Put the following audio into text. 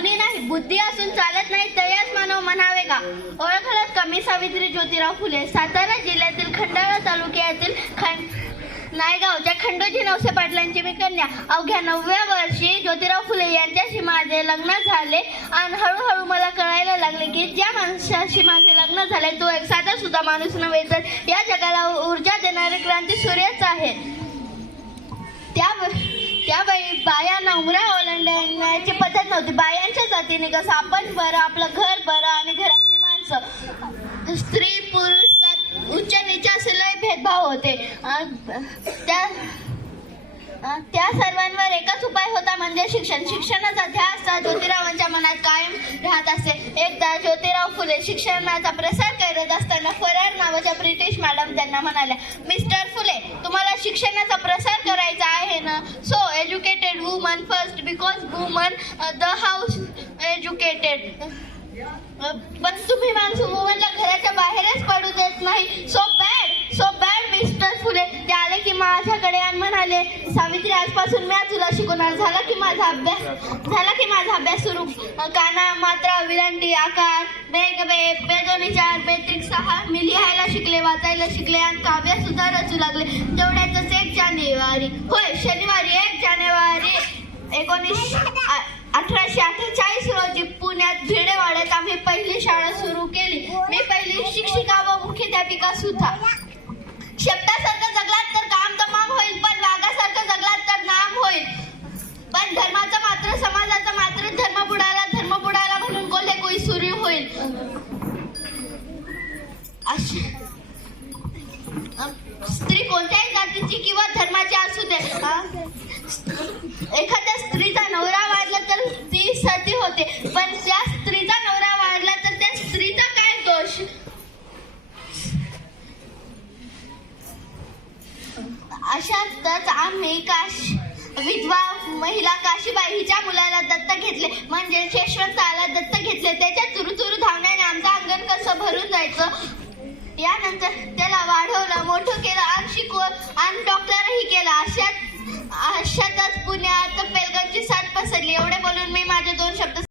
गुणी नाही, बुद्धी असून चालत नाही तयास मानव म्हणावे का? ओळखलत कमी सावित्री ज्योतिराव फुले. सातारा जिल्ह्यातील खंडाळा तालुक्यातील नायगावच्या खंडोजी नवसे पाटलांची मी कन्या. अवघ्या 9व्या वर्षी ज्योतिराव फुले यांच्याशी माझे लग्न झाले आणि हळूहळू मला कळायला लागले की ज्या माणसाशी माझे लग्न झाले तो एक साधा सुद्धा माणूस नव्हे, तर या जगाला ऊर्जा देणारे क्रांती सूर्यच आहे. त्यावेळी बायांना उमरा ओलांडण्याची पद्धत नव्हती. बायांच्या जातीने कसं आपण बरं, आपलं घर बरं आणि घरातली माणसं, स्त्री पुरुष उच्च नीच असे लय भेदभाव होते. त्या सर्वांवर एकच उपाय होता म्हणजे शिक्षण. शिक्षणाचा ध्यास ज्योतिरावांच्या मनात कायम राहत असे. एकदा ज्योतिराव फुले शिक्षणाचा प्रसार करत असताना फरार नावाच्या ब्रिटिश मॅडम त्यांना म्हणाल्या, मिस्टर फुले, तुम्हाला शिक्षणाचा प्रसार करायचा आहे ना? So educated woman first because woman the house educated. पण तुम्ही माणसं वुमनला घराच्या बाहेरच पडू देत नाही. सो बॅड मिस्टर फुले. ते आले की माझ्याकडे आणि म्हणाले, सावित्री, आजपासून मी तुला शिकवणार. झाला की माझा अभ्यास सुरू. काना, मात्रा, विलंटी, आकार, बेग, बे, बेदोनी 4, बेत्रिक 6 मी लिहायला शिकले, वाचायला शिकले आणि काव्य सुद्धा रचू लागले. तेवढ्यातच 1 जानेवारी 1 जानेवारी 1848 रोजी पुण्यात भिडेवाड्यात आम्ही पहिली शाळा सुरू केली. मी पहिली शिक्षिका व मुख्याध्यापिका सुद्धा. शेपटासारखं जगलात तर काम तमाम होईल, पण वाघासारखं जगलात तर नाम होईल. पण धर्माचा मात्र, समाजाचा मात्र धर्म बुडाला म्हणून कोल्हे सुरू होईल. स्त्री कोणत्याही जातीची किंवा धर्माची असू दे, एखाद्या स्त्रीचा नवरा वाढला तर ती सती होते, पण त्या स्त्रीचा नवरा वाढला तर त्या स्त्रीचा काय दोष? अशातच आम्ही विधवा महिला काशीबाई हिच्या मुलाला दत्तक घेतले, म्हणजे यशवंताला दत्तक घेतले. त्याच्या चुरू धावण्याने आमचं अंगण कसं भरून जायचं. यानंतर त्याला वाढवलं, मोठं केलं आणि शिकवलं आणि डॉक्टरही केलं. अशातच पुण्यात पेलगनची साथ पसरली. एवढे बोलून मी माझे 2 शब्द